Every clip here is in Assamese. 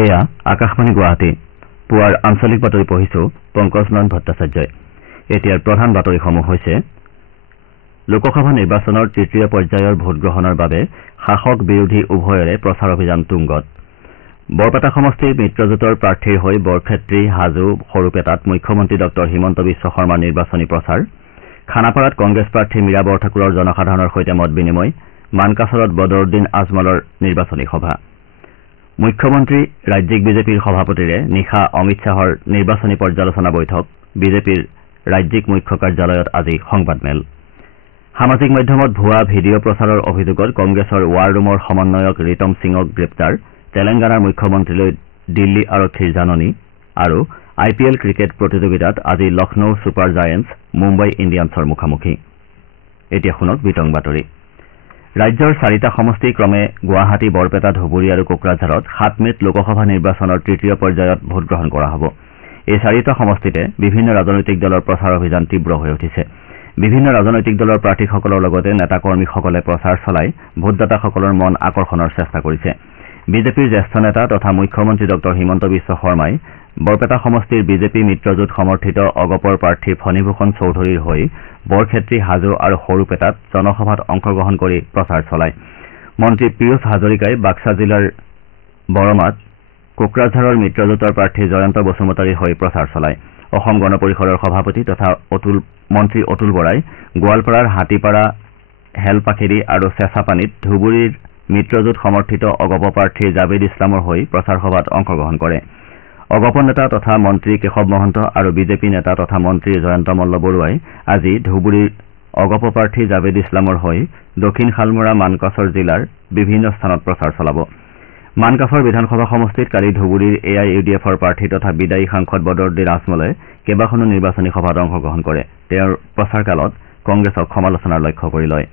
এয়া আকাশবাণী গুৱাহাটী পুৱাৰ আঞ্চলিক বাতৰি পঢ়িছো পংকজ নয়ন ভট্টাচাৰ্যই এতিয়াৰ প্ৰধান বাতৰিসমূহ হৈছে লোকসভা নিৰ্বাচনৰ তৃতীয় পৰ্যায়ৰ ভোটগ্ৰহণৰ বাবে শাসক বিৰোধী উভয়ৰে প্ৰচাৰ অভিযান তুংগত বৰপেটা সমষ্টিৰ মিত্ৰজোঁটৰ প্ৰাৰ্থীৰ হৈ বৰক্ষেত্ৰী হাজো সৰুপেটাত মুখ্যমন্ত্ৰী ডঃ হিমন্ত বিশ্ব শৰ্মাৰ নিৰ্বাচনী প্ৰচাৰ খানাপাৰাত কংগ্ৰেছ প্ৰাৰ্থী মীৰা বৰঠাকুৰৰ জনসাধাৰণৰ সৈতে মত বিনিময় মানকাছৰত বদৰুদ্দিন আজমলৰ নিৰ্বাচনী সভা মুখ্যমন্ত্ৰী ৰাজ্যিক বিজেপিৰ সভাপতিৰে নিশা অমিত শ্বাহৰ নিৰ্বাচনী পৰ্যালোচনা বৈঠক বিজেপিৰ ৰাজ্যিক মুখ্য কাৰ্যালয়ত আজি সংবাদমেল সামাজিক মাধ্যমত ভুৱা ভিডিঅ' প্ৰচাৰৰ অভিযোগত কংগ্ৰেছৰ ৱাৰ ৰুমৰ সমন্বয়ক ৰিতম সিঙক গ্ৰেপ্তাৰ তেলেংগানাৰ মুখ্যমন্ত্ৰীলৈ দিল্লী আৰক্ষীৰ জাননী আৰু IPL ক্ৰিকেট প্ৰতিযোগিতাত আজি লক্ষ্ণৌ ছুপাৰ জায়েণ্টছ মুম্বাই ইণ্ডিয়ানছৰ মুখামুখি এতিয়া শুনক বিতং বাতৰি ৰাজ্যৰ 4টা সমষ্টি ক্ৰমে গুৱাহাটী বৰপেটা ধুবুৰী আৰু কোকৰাঝাৰত 7 মেত লোকসভা নিৰ্বাচনৰ তৃতীয় পৰ্যায়ত ভোটগ্ৰহণ কৰা হ'ব এই 4টা সমষ্টিতে বিভিন্ন ৰাজনৈতিক দলৰ প্ৰচাৰ অভিযান তীব্ৰ হৈ উঠিছে বিভিন্ন ৰাজনৈতিক দলৰ প্ৰাৰ্থীসকলৰ লগতে নেতা কৰ্মীসকলে প্ৰচাৰ চলাই ভোটদাতাসকলৰ মন আকৰ্ষণৰ চেষ্টা কৰিছে বিজেপিৰ জ্যেষ্ঠ নেতা তথা মুখ্যমন্ত্ৰী ডঃ হিমন্ত বিশ্ব শৰ্মাই বৰপেটা সমষ্টিৰ বিজেপি মিত্ৰজোঁট সমৰ্থিত অগপৰ প্ৰাৰ্থী ফণীভূষণ চৌধুৰীৰ হৈ বৰক্ষেত্ৰী হাজো আৰু সৰুপেটাত জনসভাত অংশগ্ৰহণ কৰি প্ৰচাৰ চলায় মন্ত্ৰী পীয়ুষ হাজৰিকাই বাক্সা জিলাৰ বৰমাত কোকৰাঝাৰৰ মিত্ৰজোঁটৰ প্ৰাৰ্থী জয়ন্ত বসুমতাৰীৰ হৈ প্ৰচাৰ চলায় অসম গণ পৰিষদৰ সভাপতি তথা মন্ত্ৰী অতুল বৰাই গোৱালপাৰাৰ হাতীপাৰা হেলপাখেৰী আৰু চেঁচাপানীত ধুবুৰীৰ মিত্ৰজোঁট সমৰ্থিত অগপ প্ৰাৰ্থী জাভেদ ইছলামৰ হৈ প্ৰচাৰ সভাত অংশগ্ৰহণ কৰে অগপ নেতা তথা মন্ত্ৰী কেশৱ মহন্ত আৰু বিজেপি নেতা তথা মন্ত্ৰী জয়ন্ত মল্ল বৰুৱাই আজি ধুবুৰীৰ অগপ প্ৰাৰ্থী জাভেদ ইছলামৰ হৈ দক্ষিণ শালমৰা মানকাছৰ জিলাৰ বিভিন্ন স্থানত প্ৰচাৰ চলাব মানকাছৰ বিধানসভা সমষ্টিত কালি ধুবুৰীৰ AIUDFৰ প্ৰাৰ্থী তথা বিদায়ী সাংসদ বদৰুদ্দিন আজমলে কেইবাখনো নিৰ্বাচনী সভাত অংশগ্ৰহণ কৰে তেওঁৰ প্ৰচাৰ কালত কংগ্ৰেছক সমালোচনাৰ লক্ষ্য কৰি লয়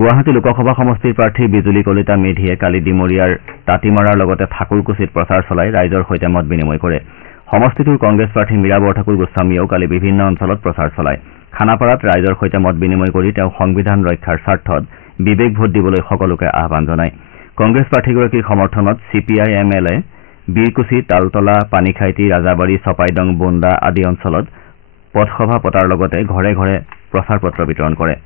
গুৱাহাটী লোকসভা সমষ্টিৰ প্ৰাৰ্থী বিজুলী কলিতা মেধিয়ে কালি ডিমৰীয়াৰ তাঁতিমাৰাৰ লগতে ঠাকুৰকুছিত প্ৰচাৰ চলাই ৰাইজৰ সৈতে মত বিনিময় কৰে সমষ্টিটোৰ কংগ্ৰেছ প্ৰাৰ্থী মীৰা বৰঠাকুৰ গোস্বামীয়েও কালি বিভিন্ন অঞ্চলত প্ৰচাৰ চলায় খানাপাৰাত ৰাইজৰ সৈতে মত বিনিময় কৰি তেওঁ সংবিধান ৰক্ষাৰ স্বাৰ্থত বিবেক ভোট দিবলৈ সকলোকে আহ্বান জনায় কংগ্ৰেছ প্ৰাৰ্থীগৰাকীৰ সমৰ্থনত CPI-ML বীৰকুছি তালতলা পানীখাইটি ৰাজাবাৰী চপাইদং বোন্দা আদি অঞ্চলত পথসভা পতাৰ লগতে ঘৰে ঘৰে প্ৰচাৰ পত্ৰ বিতৰণ কৰে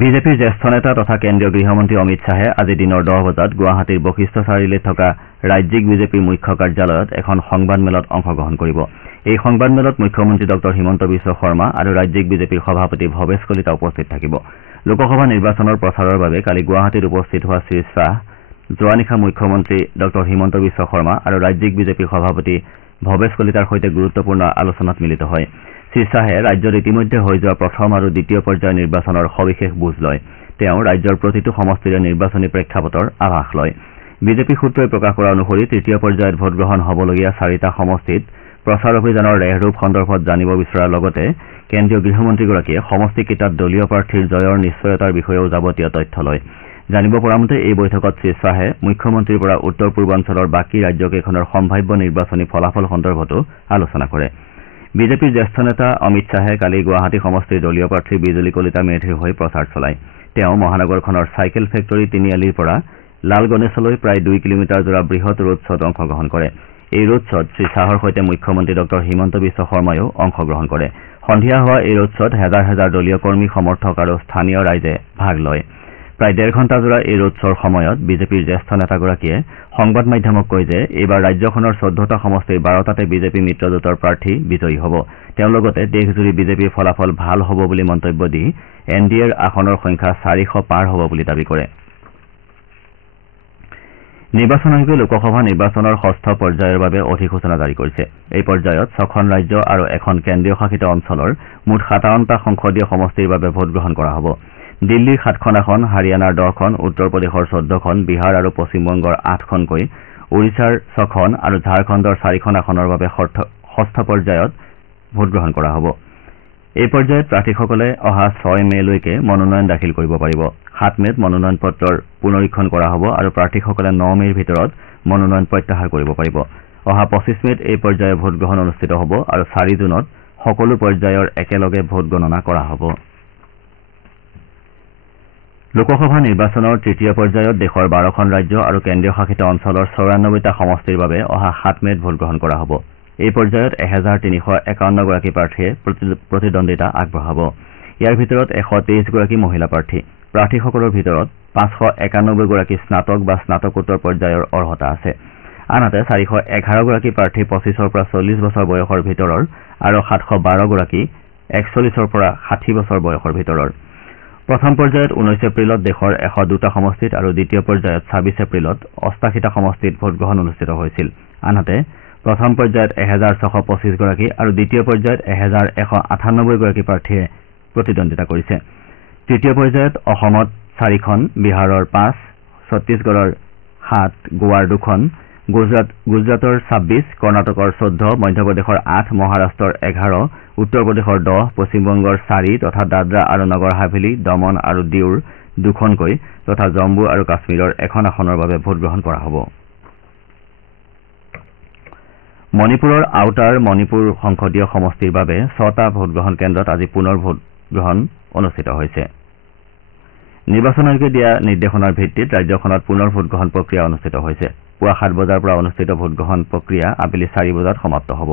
বিজেপিৰ জ্যেষ্ঠ নেতা তথা কেন্দ্ৰীয় গৃহমন্ত্ৰী অমিত শ্বাহে আজি দিনৰ 10 বজাত গুৱাহাটীৰ বশিষ্ঠ চাৰিআলিত থকা ৰাজ্যিক বিজেপিৰ মুখ্য কাৰ্যালয়ত এখন সংবাদমেলত অংশগ্ৰহণ কৰিব এই সংবাদমেলত মুখ্যমন্ত্ৰী ডঃ হিমন্ত বিশ্ব শৰ্মা আৰু ৰাজ্যিক বিজেপিৰ সভাপতি ভৱেশ কলিতা উপস্থিত থাকিব লোকসভা নিৰ্বাচনৰ প্ৰচাৰৰ বাবে কালি গুৱাহাটীত উপস্থিত হোৱা শ্ৰী শ্বাহ যোৱা নিশা মুখ্যমন্ত্ৰী ডঃ হিমন্ত বিশ্ব শৰ্মা আৰু ৰাজ্যিক বিজেপিৰ সভাপতি ভৱেশ কলিতাৰ সৈতে গুৰুত্বপূৰ্ণ আলোচনাত মিলিত হয় শ্ৰী শ্বাহে ৰাজ্যত ইতিমধ্যে হৈ যোৱা প্ৰথম আৰু দ্বিতীয় পৰ্যায়ৰ নিৰ্বাচনৰ সবিশেষ বুজ লয় তেওঁ ৰাজ্যৰ প্ৰতিটো সমষ্টিৰে নিৰ্বাচনী প্ৰেক্ষাপটৰ আভাস লয় বিজেপি সূত্ৰই প্ৰকাশ কৰা অনুসৰি তৃতীয় পৰ্যায়ত ভোটগ্ৰহণ হ'বলগীয়া 4টা সমষ্টিত প্ৰচাৰ অভিযানৰ ৰেহৰূপ সন্দৰ্ভত জানিব বিচৰাৰ লগতে কেন্দ্ৰীয় গৃহমন্ত্ৰীগৰাকীয়ে সমষ্টিকেইটাত দলীয় প্ৰাৰ্থীৰ জয়ৰ নিশ্চয়তাৰ বিষয়েও যাৱতীয় তথ্য লয় জানিব পৰা মতে এই বৈঠকত শ্ৰী শ্বাহে মুখ্যমন্ত্ৰীৰ পৰা উত্তৰ পূৰ্বাঞ্চলৰ বাকী ৰাজ্যকেইখনৰ সম্ভাৱ্য নিৰ্বাচনী ফলাফল সন্দৰ্ভতো আলোচনা কৰে বিজেপিৰ জ্যেষ্ঠ নেতা অমিত শ্বাহে কালি গুৱাহাটী সমষ্টিৰ দলীয় প্ৰাৰ্থী বিজুলী কলিতা মেধিৰ হৈ প্ৰচাৰ চলায় তেওঁ মহানগৰখনৰ চাইকেল ফেক্টৰী তিনিআলিৰ পৰা লাল গণেশলৈ প্ৰায় 2 কিলোমিটাৰ জোৰা বৃহৎ ৰোড শ্বত অংশগ্ৰহণ কৰে এই ৰোড শ্বত শ্ৰী শ্বাহৰ সৈতে মুখ্যমন্ত্ৰী ডঃ হিমন্ত বিশ্ব শৰ্মায়ো অংশগ্ৰহণ কৰে সন্ধিয়া হোৱা এই ৰোড শ্বত হেজাৰ হেজাৰ দলীয় কৰ্মী সমৰ্থক আৰু স্থানীয় ৰাইজে ভাগ লয় প্ৰায় 1.5 ঘণ্টা জোৰা এই ৰোড শ্ব'ৰ সময়ত বিজেপিৰ জ্যেষ্ঠ নেতাগৰাকীয়ে সংবাদ মাধ্যমক কয় যে এইবাৰ ৰাজ্যখনৰ 14টা সমষ্টিৰ 12টাতে বিজেপি মিত্ৰজোঁটৰ প্ৰাৰ্থী বিজয়ী হ'ব তেওঁ লগতে দেশজুৰি বিজেপিৰ ফলাফল ভাল হ'ব বুলি মন্তব্য দি NDAৰ আসনৰ সংখ্যা 400 পাৰ হ'ব বুলি দাবী কৰে নিৰ্বাচন আয়োগে লোকসভা নিৰ্বাচনৰ 6ষ্ঠ পৰ্যায়ৰ বাবে অধিসূচনা জাৰি কৰিছে এই পৰ্যায়ত 6খন ৰাজ্য আৰু এখন কেন্দ্ৰীয় শাসিত অঞ্চলৰ মুঠ 57টা সংসদীয় সমষ্টিৰ বাবে ভোটগ্ৰহণ কৰা হ'ব দিল্লীৰ 7খন আসন হাৰিয়ানাৰ 10খন উত্তৰ প্ৰদেশৰ 14খন বিহাৰ আৰু পশ্চিমবংগৰ 8খনকৈ ওড়িশাৰ 6খন আৰু ঝাৰখণ্ডৰ 4খন আসনৰ বাবে 6ষ্ঠ পৰ্যায়ত ভোটগ্ৰহণ কৰা হ'ব এই পৰ্যায়ত প্ৰাৰ্থীসকলে অহা 6 মেলৈকে মনোনয়ন দাখিল কৰিব পাৰিব 7 মেত মনোনয়ন পত্ৰৰ পুনৰীক্ষণ কৰা হ'ব আৰু প্ৰাৰ্থীসকলে 9 মেৰ ভিতৰত মনোনয়ন প্ৰত্যাহাৰ কৰিব পাৰিব অহা 25 মেত এই পৰ্যায়ৰ ভোটগ্ৰহণ অনুষ্ঠিত হ'ব আৰু 4 জুনত সকলো পৰ্যায়ৰ একেলগে ভোট গণনা কৰা হ'ব লোকসভা নিৰ্বাচনৰ তৃতীয় পৰ্যায়ত দেশৰ 12খন ৰাজ্য আৰু কেন্দ্ৰীয় শাসিত অঞ্চলৰ 94টা সমষ্টিৰ বাবে অহা 7 মেত ভোটগ্ৰহণ কৰা হ'ব। এই পৰ্যায়ত 1351 গৰাকী প্ৰাৰ্থীয়ে প্ৰতিদ্বন্দ্বিতা আগবঢ়াব। ইয়াৰ ভিতৰত 123 গৰাকী মহিলা প্ৰাৰ্থী। প্ৰাৰ্থীসকলৰ ভিতৰত 591 গৰাকী স্নাতক বা স্নাতকোত্তৰ পৰ্যায়ৰ অৰ্হতা আছে। আনহাতে 411 গৰাকী প্ৰাৰ্থী 25ৰ পৰা 40 বছৰ বয়সৰ ভিতৰৰ আৰু 712 গৰাকী 41ৰ পৰা 60 বছৰ বয়সৰ ভিতৰৰ। প্ৰথম পৰ্যায়ত 19 এপ্ৰিলত দেশৰ 102টা সমষ্টিত আৰু দ্বিতীয় পৰ্যায়ত 26 এপ্ৰিলত 88টা সমষ্টিত ভোটগ্ৰহণ অনুষ্ঠিত হৈছিল। আনহাতে প্ৰথম পৰ্যায়ত 1625 গৰাকী আৰু দ্বিতীয় পৰ্যায়ত 1198 গৰাকী প্ৰাৰ্থীয়ে প্ৰতিদ্বন্দ্বিতা কৰিছে। তৃতীয় পৰ্যায়ত অসমত 4খন, বিহাৰৰ 5, ছত্তীশগড়ৰ 7, গোৱাৰ 2খন, গুজৰাটৰ 26, কৰ্ণাটকৰ 14, মধ্যপ্ৰদেশৰ 8, মহাৰাষ্ট্ৰৰ 11, উত্তৰ প্ৰদেশৰ 10, পশ্চিমবংগৰ 4 তথা দাদৰা আৰু নগৰ হাভেলী, দমন আৰু দিউৰ 2খনকৈ তথা জম্মু আৰু কাশ্মীৰৰ 1খন আসনৰ বাবে ভোটগ্ৰহণ কৰা হ'ব। মণিপুৰৰ আউটাৰ মণিপুৰ সংসদীয় সমষ্টিৰ বাবে 6টা ভোটগ্ৰহণ কেন্দ্ৰত আজি পুনৰ ভোটগ্ৰহণ অনুষ্ঠিত হৈছে। নিৰ্বাচন আয়োগে দিয়া নিৰ্দেশনাৰ ভিত্তিত ৰাজ্যখনত পুনৰ ভোটগ্ৰহণ প্ৰক্ৰিয়া অনুষ্ঠিত হৈছে। পুৱা 7 বজাৰ পৰা অনুষ্ঠিত ভোটগ্ৰহণ প্ৰক্ৰিয়া আবেলি 4 বজাত সমাপ্ত হ'ব।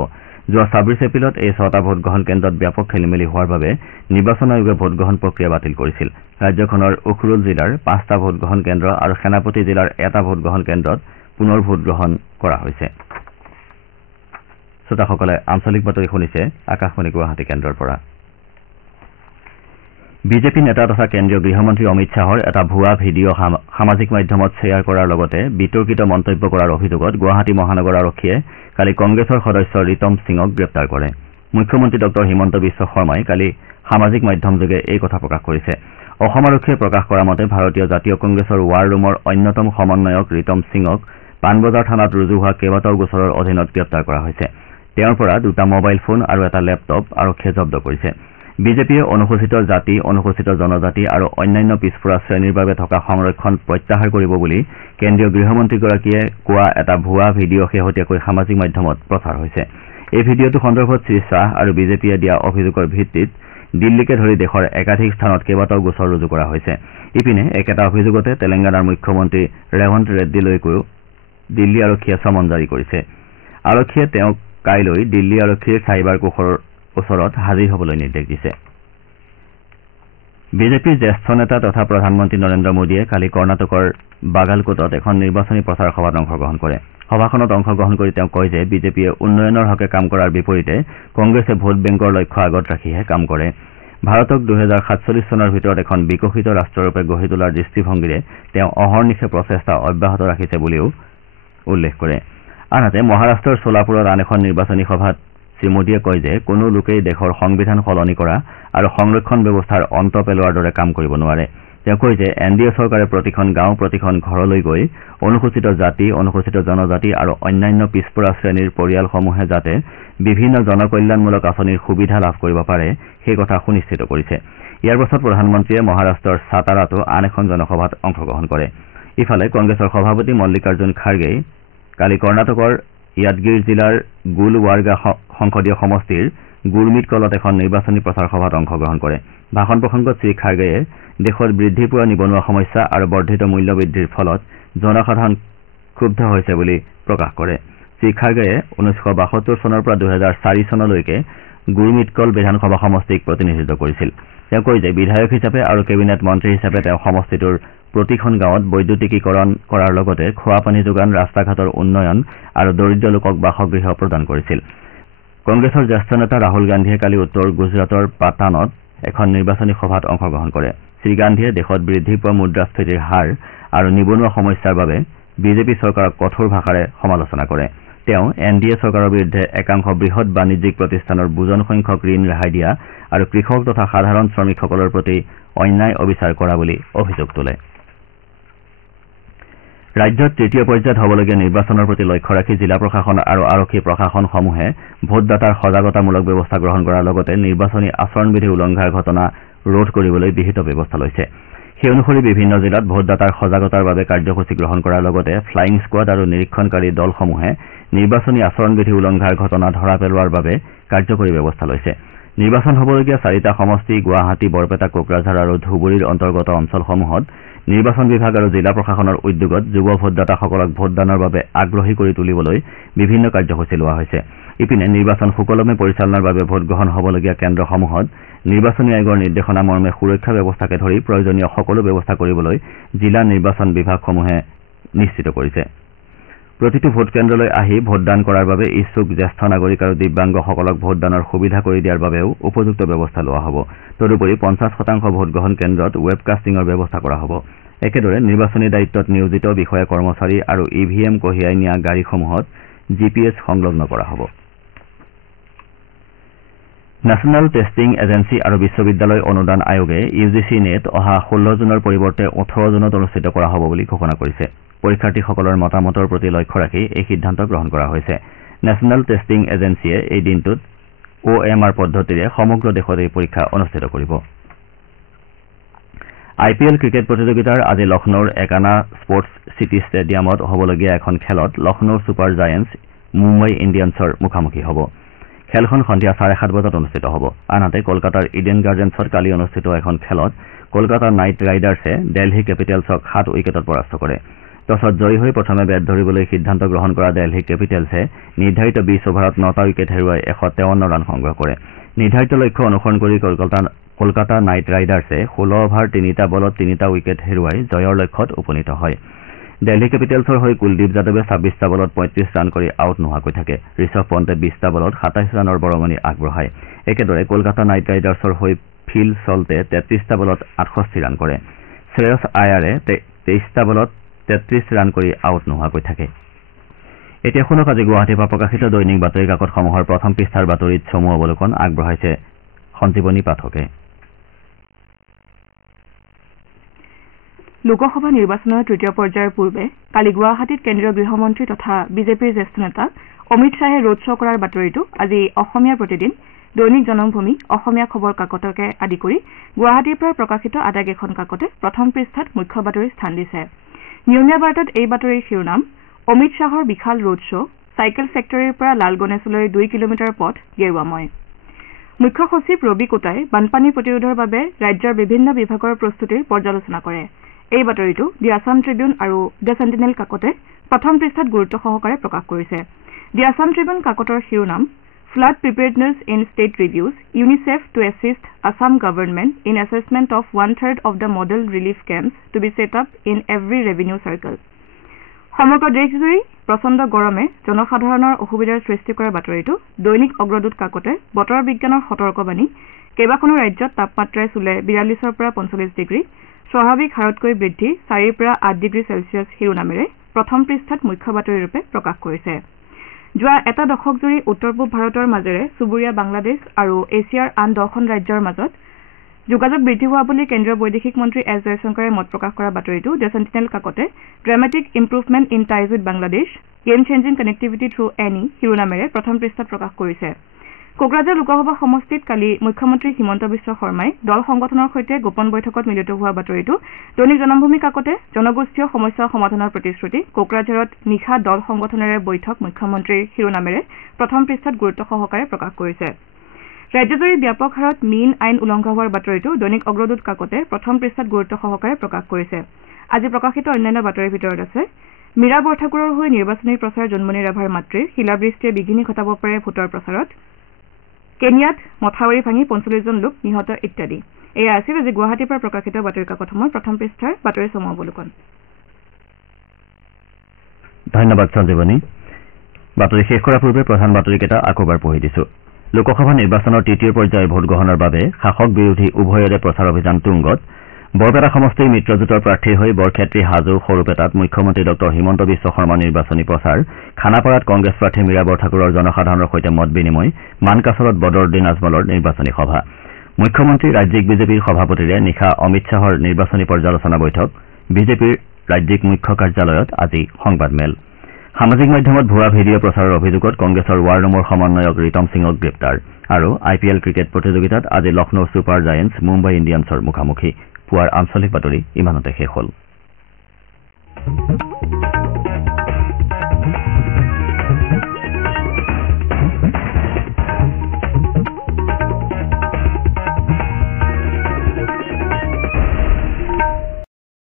যোৱা 26 এপ্ৰিলত এই 6টা ভোটগ্ৰহণ কেন্দ্ৰত ব্যাপক খেলিমেলি হোৱাৰ বাবে নিৰ্বাচন আয়োগে ভোটগ্ৰহণ প্ৰক্ৰিয়া বাতিল কৰিছিল। ৰাজ্যখনৰ উখৰুল জিলাৰ 5টা ভোটগ্ৰহণ কেন্দ্ৰ আৰু সেনাপতি জিলাৰ 1টা ভোটগ্ৰহণ কেন্দ্ৰত পুনৰ ভোটগ্ৰহণ কৰা হৈছে। শ্ৰোতাসকলে আঞ্চলিক বাতৰি শুনিছে আকাশবাণী গুৱাহাটী কেন্দ্ৰৰ পৰা। বিজেপি নেতা তথা কেন্দ্ৰীয় গৃহমন্ত্ৰী অমিত শ্বাহৰ এটা ভুৱা ভিডিঅ' সামাজিক মাধ্যমত শ্বেয়াৰ কৰাৰ লগতে বিতৰ্কিত মন্তব্য কৰাৰ অভিযোগত গুৱাহাটী মহানগৰ আৰক্ষীয়ে কালি কংগ্ৰেছৰ সদস্য ৰীতম সিঙক গ্ৰেপ্তাৰ কৰে। মুখ্যমন্ত্ৰী ডঃ হিমন্ত বিশ্ব শৰ্মাই কালি সামাজিক মাধ্যমযোগে এই কথা প্ৰকাশ কৰিছে। অসম আৰক্ষীয়ে প্ৰকাশ কৰা মতে ভাৰতীয় জাতীয় কংগ্ৰেছৰ ৱাৰ ৰুমৰ অন্যতম সমন্বয়ক ৰীতম সিঙক পাণবজাৰ থানাত ৰুজু হোৱা কেইবাটাও গোচৰৰ অধীনত গ্ৰেপ্তাৰ কৰা হৈছে। তেওঁৰ পৰা 2টা মোবাইল ফোন আৰু এটা লেপটপ আৰক্ষীয়ে জব্দ কৰিছে। বিজেপিয়ে অনুসূচিত জাতি, অনুসূচিত জনজাতি আৰু অন্যান্য পিছপৰা শ্ৰেণীৰ বাবে থকা সংৰক্ষণ প্ৰত্যাহাৰ কৰিব বুলি কেন্দ্ৰীয় গৃহমন্ত্ৰীগৰাকীয়ে কোৱা এটা ভুৱা ভিডিঅ' শেহতীয়াকৈ সামাজিক মাধ্যমত প্ৰচাৰ হৈছে। এই ভিডিঅ'টো সন্দৰ্ভত শ্ৰীশ্বাহ আৰু বিজেপিয়ে দিয়া অভিযোগৰ ভিত্তিত দিল্লীকে ধৰি দেশৰ একাধিক স্থানত কেইবাটাও গোচৰ ৰুজু কৰা হৈছে। ইপিনে একেটা অভিযোগতে তেলেংগানাৰ মুখ্যমন্ত্ৰী ৰেৱন্ত ৰেড্ডীলৈকো দিল্লী আৰক্ষীয়ে চমন জাৰি কৰিছে। আৰক্ষীয়ে তেওঁক কাইলৈ দিল্লী আৰক্ষীৰ চাইবাৰ কোষৰ ওচৰত হাজিৰ হ'বলৈ নিৰ্দেশ দিছে। বিজেপিৰ জ্যেষ্ঠ নেতা তথা প্ৰধানমন্ত্ৰী নৰেন্দ্ৰ মোদীয়ে কালি কৰ্ণাটকৰ বাগালকোটত এখন নিৰ্বাচনী প্ৰচাৰ সভাত অংশগ্ৰহণ কৰে। সভাখনত অংশগ্ৰহণ কৰি তেওঁ কয় যে বিজেপিয়ে উন্নয়নৰ হকে কাম কৰাৰ বিপৰীতে কংগ্ৰেছে ভোট বেংকৰ লক্ষ্য আগত ৰাখিহে কাম কৰে। ভাৰতক 2047 চনৰ ভিতৰত এখন বিকশিত ৰাষ্ট্ৰৰূপে গঢ়ি তোলাৰ দৃষ্টিভংগীৰে তেওঁ অহৰ্নিশে প্ৰচেষ্টা অব্যাহত ৰাখিছে বুলিও উল্লেখ কৰে। আনহাতে মহাৰাষ্ট্ৰৰ সোলাপুৰত আন এখন নিৰ্বাচনী সভাত শ্ৰীমোদীয়ে কয় যে কোনো লোকেই দেশৰ সংবিধান সলনি কৰা আৰু সংৰক্ষণ ব্যৱস্থাৰ অন্ত পেলোৱাৰ দৰে কাম কৰিব নোৱাৰে। তেওঁ কয় যে এনডিএ চৰকাৰে প্ৰতিখন গাঁও, প্ৰতিখন ঘৰলৈ গৈ অনুসূচিত জাতি, অনুসূচিত জনজাতি আৰু অন্যান্য পিছপৰা শ্ৰেণীৰ পৰিয়ালসমূহে যাতে বিভিন্ন জনকল্যাণমূলক আঁচনিৰ সুবিধা লাভ কৰিব পাৰে সেই কথা সুনিশ্চিত কৰিছে। ইয়াৰ পাছত প্ৰধানমন্ত্ৰীয়ে মহাৰাষ্ট্ৰৰ সাতাৰাতো আন এখন জনসভাত অংশগ্ৰহণ কৰে। ইফালে কংগ্ৰেছৰ সভাপতি মল্লিকাৰ্জুন খাৰ্গেই কালি কৰ্ণাটকৰ য়াদগিৰ জিলাৰ গুলৱাৰ্গা সংসদীয় সমষ্টিৰ গুৰমিটকলত এখন নিৰ্বাচনী প্ৰচাৰ সভাত অংশগ্ৰহণ কৰে। ভাষণ প্ৰসংগত শ্ৰীখাৰ্গেয়ে দেশত বৃদ্ধি পোৱা নিবনুৱা সমস্যা আৰু বৰ্ধিত মূল্য বৃদ্ধিৰ ফলত জনসাধাৰণ ক্ষুব্ধ হৈছে বুলি প্ৰকাশ কৰে। শ্ৰীখাৰ্গেয়ে 1972 চনৰ পৰা 2004 চনলৈকে গুৰমিটকল বিধানসভা সমষ্টিক প্ৰতিনিধিত্ব কৰিছিল। তেওঁ কয় যে বিধায়ক হিচাপে আৰু কেবিনেট মন্ত্ৰী হিচাপে তেওঁ সমষ্টিটোৰ প্ৰতিখন গাঁৱত বৈদ্যুতিকীকৰণ কৰাৰ লগতে খোৱা পানী যোগান, ৰাস্তা ঘাটৰ উন্নয়ন আৰু দৰিদ্ৰ লোকক বাসগৃহ প্ৰদান কৰিছিল। কংগ্ৰেছৰ জ্যেষ্ঠ নেতা ৰাহুল গান্ধীয়ে কালি উত্তৰ গুজৰাটৰ পাটানত এখন নিৰ্বাচনী সভাত অংশগ্ৰহণ কৰে। শ্ৰীগান্ধীয়ে দেশত বৃদ্ধি পোৱা মুদ্ৰাস্ফীতিৰ হাৰ আৰু নিবনুৱা সমস্যাৰ বাবে বিজেপি চৰকাৰক কঠোৰ ভাষাৰে সমালোচনা কৰে। তেওঁ এনডিএ চৰকাৰৰ বিৰুদ্ধে একাংশ বৃহৎ বাণিজ্যিক প্ৰতিষ্ঠানৰ বুজন সংখ্যক ঋণ ৰেহাই দিয়া আৰু কৃষক তথা সাধাৰণ শ্ৰমিকসকলৰ প্ৰতি অন্যায় অবিচাৰ কৰা বুলি অভিযোগ তোলে। ৰাজ্যত তৃতীয় পৰ্যায়ত হ'বলগীয়া নিৰ্বাচনৰ প্ৰতি লক্ষ্য ৰাখি জিলা প্ৰশাসন আৰু আৰক্ষী প্ৰশাসনসমূহে ভোটদাতাৰ সজাগতামূলক ব্যৱস্থা গ্ৰহণ কৰাৰ লগতে নিৰ্বাচনী আচৰণবিধি উলংঘাৰ ঘটনা ৰোধ কৰিবলৈ বিহিত ব্যৱস্থা লৈছে। সেই অনুসৰি বিভিন্ন জিলাত ভোটদাতাৰ সজাগতাৰ বাবে কাৰ্যসূচী গ্ৰহণ কৰাৰ লগতে ফ্লাইং স্কোৱাড আৰু নিৰীক্ষণকাৰী দলসমূহে নিৰ্বাচনী আচৰণবিধি উলংঘাৰ ঘটনা ধৰা পেলোৱাৰ বাবে কাৰ্যকৰী ব্যৱস্থা লৈছে। নিৰ্বাচন হ'বলগীয়া 4টা সমষ্টি গুৱাহাটী, বৰপেটা, কোকৰাঝাৰ আৰু ধুবুৰীৰ অন্তৰ্গত অঞ্চলসমূহত নিৰ্বাচন বিভাগ আৰু জিলা প্ৰশাসনৰ উদ্যোগত যুৱ ভোটদাতাসকলক ভোটদানৰ বাবে আগ্ৰহী কৰি তুলিবলৈ বিভিন্ন কাৰ্যসূচী লোৱা হৈছে। ইপিনে নিৰ্বাচন সুকলমে পৰিচালনাৰ বাবে ভোটগ্ৰহণ হ'বলগীয়া কেন্দ্ৰসমূহত নিৰ্বাচনী আয়োগৰ নিৰ্দেশনা মৰ্মে সুৰক্ষা ব্যৱস্থাকে ধৰি প্ৰয়োজনীয় সকলো ব্যৱস্থা কৰিবলৈ জিলা নিৰ্বাচন বিভাগসমূহে নিশ্চিত কৰিছে। প্ৰতিটো ভোটকেন্দ্ৰলৈ আহি ভোটদান কৰাৰ বাবে ইচ্ছুক জ্যেষ্ঠ নাগৰিক আৰু দিব্যাংগসকলক ভোটদানৰ সুবিধা কৰি দিয়াৰ বাবেও উপযুক্ত ব্যৱস্থা লোৱা হ'ব। তদুপৰি 50% ভোটগ্ৰহণ কেন্দ্ৰত ৱেবকাষ্টিঙৰ ব্যৱস্থা কৰা হ'ব। একেদৰে নিৰ্বাচনী দায়িত্বত নিয়োজিত বিষয়া কৰ্মচাৰী আৰু EVM কঢ়িয়াই নিয়া গাড়ীসমূহত GPS সংলগ্ন কৰা হ'ব। নেশ্যনেল টেষ্টিং এজেন্সি আৰু বিশ্ববিদ্যালয় অনুদান আয়োগে UGC নেট অহা 16 জুনৰ পৰিৱৰ্তে 18 জুনত অনুষ্ঠিত কৰা হ'ব বুলি ঘোষণা কৰিছে। পৰীক্ষাৰ্থীসকলৰ মতামতৰ প্ৰতি লক্ষ্য ৰাখি এই সিদ্ধান্ত গ্ৰহণ কৰা হৈছে। নেশ্যনেল টেষ্টিং এজেন্সিয়ে এই দিনটোত OMR পদ্ধতিৰে সমগ্ৰ দেশত এই পৰীক্ষা অনুষ্ঠিত কৰিব। IPL ক্ৰিকেট প্ৰতিযোগিতাৰ আজি লক্ষ্ণৌৰ একানা স্পৰ্টছ চিটি ষ্টেডিয়ামত হ'বলগীয়া এখন খেলত লক্ষ্ণৌ ছুপাৰ জায়েণ্টছ মুম্বাই ইণ্ডিয়ানছৰ মুখামুখি হ'ব। খেলখন সন্ধিয়া 7:30 বজাত অনুষ্ঠিত হ'ব। আনহাতে কলকাতাৰ ইডেন গাৰ্ডেন্ছত কালি অনুষ্ঠিত এখন খেলত কলকাতা নাইট ৰাইডাৰ্ছে দেলহি কেপিটেলছক 7 উইকেটত পৰাস্ত কৰে। টছত জয়ী হৈ প্ৰথমে বেট ধৰিবলৈ সিদ্ধান্ত গ্ৰহণ কৰা দেলহি কেপিটেলছে নিৰ্ধাৰিত 20 অভাৰত 9টা উইকেট হেৰুৱাই 153 ৰান সংগ্ৰহ কৰে। নিৰ্ধাৰিত লক্ষ্য অনুসৰণ কৰি কলকাতা নাইট ৰাইডাৰ্ছে 16 অভাৰ 3টা বলত 3টা উইকেট হেৰুৱাই জয়ৰ লক্ষ্যত উপনীত হয়। দেলহি কেপিটেলছৰ হৈ কুলদীপ যাদৱে 26টা বলত 35 ৰান কৰি আউট নোহোৱাকৈ থাকে। ঋষভ পন্তে 20টা বলত 27 ৰানৰ বৰঙণি আগবঢ়ায়। একেদৰে কলকাতা নাইট ৰাইডাৰ্ছৰ হৈ ফিল চল্টে 33টা বলত 68 ৰান কৰে। শ্ৰেয়স আয়াৰে 23টা বলত 33 ৰান কৰি আউট নোহোৱাকৈ থাকে। এতিয়া শুনক আজি গুৱাহাটীৰ পৰা প্ৰকাশিত দৈনিক বাতৰি কাকতসমূহৰ প্ৰথম পৃষ্ঠাৰ বাতৰিত চমু অৱলোকন আগবঢ়াইছে সঞ্জীৱনী পাঠকে। লোকসভা নিৰ্বাচনৰ তৃতীয় পৰ্যায়ৰ পূৰ্বে কালি গুৱাহাটীত কেন্দ্ৰীয় গৃহমন্ত্ৰী তথা বিজেপিৰ জ্যেষ্ঠ নেতা অমিত শ্বাহে ৰোড শ্ব' কৰাৰ বাতৰিটো আজি অসমীয়া প্ৰতিদিন, দৈনিক জনমভূমি, অসমীয়া খবৰ কাকতকে আদি কৰি গুৱাহাটীৰ পৰা প্ৰকাশিত আটাইকেইখন কাকতে প্ৰথম পৃষ্ঠাত মুখ্য বাতৰিৰ স্থান দিছে। নিয়মীয়া বাৰ্তাত এই বাতৰিৰ শিৰোনাম অমিত শ্বাহৰ বিশাল ৰোড শ্ব', চাইকেল ফেক্টৰীৰ পৰা লাল গণেশলৈ 2 কিলোমিটাৰ পথ গেৰুৱাময়। মুখ্য সচিব ৰবি কোটাই বানপানী প্ৰতিৰোধৰ বাবে ৰাজ্যৰ বিভিন্ন বিভাগৰ প্ৰস্তুতিৰ পৰ্যালোচনা কৰে। এই বাতৰিটো দি আছাম ট্ৰিবিউন আৰু দ্য চেণ্টিনেল কাকতে প্ৰথম পৃষ্ঠাত গুৰুত্ব সহকাৰে প্ৰকাশ কৰিছে। দি আছাম ট্ৰিবিউন কাকতৰ শিৰোনাম flood preparedness in state reviews, UNICEF to assist Assam government in assessment of 1/3 of the model relief camps to be set up in every revenue circle. সমগ্ৰ দেশজুৰি প্ৰচণ্ড গৰমে জনসাধাৰণৰ অসুবিধাৰ সৃষ্টি কৰা বাতৰিটো দৈনিক অগ্ৰদূত কাকতে বতৰ বিজ্ঞানৰ সতৰ্কবাণী, কেইবাখনো ৰাজ্যত তাপমাত্ৰাই চুলে 42ৰ পৰা 45 ডিগ্ৰী, স্বাভাৱিক হাৰতকৈ বৃদ্ধি 4ৰ পৰা 8 ডিগ্ৰী চেলছিয়াছ শিৰোনামেৰে প্ৰথম পৃষ্ঠাত মুখ্য বাতৰিৰূপে প্ৰকাশ কৰিছে। যোৱা এটা দশকজুৰি উত্তৰ পূব ভাৰতৰ মাজেৰে চুবুৰীয়া বাংলাদেশ আৰু এছিয়াৰ আন 10খন ৰাজ্যৰ মাজত যোগাযোগ বৃদ্ধি হোৱা বুলি কেন্দ্ৰীয় বৈদেশিক মন্ত্ৰী এছ জয়শংকৰে মত প্ৰকাশ কৰা বাতৰিটো দ্য চেণ্টিনেল কাকতে dramatic improvement in ties with Bangladesh, game changing connectivity through NE শিৰোনামেৰে প্ৰথম পৃষ্ঠাত প্ৰকাশ কৰিছে। কোকৰাঝাৰ লোকসভা সমষ্টিত কালি মুখ্যমন্ত্ৰী হিমন্ত বিশ্ব শৰ্মাই দল সংগঠনৰ সৈতে গোপন বৈঠকত মিলিত হোৱা বাতৰিটো দৈনিক জনমভূমি কাকতে জনগোষ্ঠীয় সমস্যা সমাধানৰ প্ৰতিশ্ৰুতি, কোকৰাঝাৰত নিশা দল সংগঠনেৰে বৈঠক মুখ্যমন্ত্ৰীৰ শিৰোনামেৰে প্ৰথম পৃষ্ঠাত গুৰুত্ব সহকাৰে প্ৰকাশ কৰিছে। ৰাজ্যজুৰি ব্যাপক হাৰত মীন আইন উলংঘা হোৱাৰ বাতৰিটো দৈনিক অগ্ৰদূত কাকতে প্ৰথম পৃষ্ঠাত গুৰুত্ব সহকাৰে প্ৰকাশ কৰিছে। আজি প্ৰকাশিত অন্যান্য বাতৰিৰ ভিতৰত আছে মীৰা বৰঠাকুৰৰ হৈ নিৰ্বাচনী প্ৰচাৰ জোনমণি ৰাভাৰ মাতৃৰ শিলাবৃষ্টিয়ে বিঘিনি ঘটাব পাৰে ভোটৰ প্ৰচাৰত, কেনিয়াত মথাউৰি ভাঙি 45 জন লোক নিহত ইত্যাদি। এয়া আছিল আজি গুৱাহাটীৰ পৰা প্ৰকাশিত বাতৰি কাকতসমূহৰ প্ৰথম পৃষ্ঠাৰ বাতৰি চমু অৱলোকন। ধন্যবাদ সঞ্জীৱনী। বাতৰি শেষ কৰাৰ পূৰ্বে প্ৰধান বাতৰিকেইটা আকৌবাৰ পঢ়ি দিছো। লোকসভা নিৰ্বাচনৰ তৃতীয় পৰ্যায়ৰ ভোটগ্ৰহণৰ বাবে শাসক বিৰোধী উভয়ৰে প্ৰচাৰ অভিযান তুংগত। বৰপেটা সমষ্টিৰ মিত্ৰজোঁটৰ প্ৰাৰ্থীৰ হৈ বৰক্ষেত্ৰী, হাজো, সৰুপেটাত মুখ্যমন্ত্ৰী ডঃ হিমন্ত বিশ্ব শৰ্মাৰ নিৰ্বাচনী প্ৰচাৰ, খানাপাৰাত কংগ্ৰেছ প্ৰাৰ্থী মীৰা বৰঠাকুৰৰ জনসাধাৰণৰ সৈতে মত বিনিময়, মানকাছৰত বদৰুদ্দিন আজমলৰ নিৰ্বাচনী সভা। মুখ্যমন্ত্ৰী ৰাজ্যিক বিজেপিৰ সভাপতিৰে নিশা অমিত শ্বাহৰ নিৰ্বাচনী পৰ্যালোচনা বৈঠক, বিজেপিৰ ৰাজ্যিক মুখ্য কাৰ্যালয়ত আজি সংবাদমেল। সামাজিক মাধ্যমত ভুৱা ভিডিঅ' প্ৰচাৰৰ অভিযোগত কংগ্ৰেছৰ ৱাৰ ৰুমৰ সমন্বয়ক ৰিতম সিঙক গ্ৰেপ্তাৰ। আৰু IPL ক্ৰিকেট প্ৰতিযোগিতাত আজি লক্ষ্ণৌ ছুপাৰ জায়েণ্টছ মুম্বাই ইণ্ডিয়ানছৰ মুখামুখি। পুৱাৰ আঞ্চলিক বাতৰি ইমানতে শেষ হ'ল।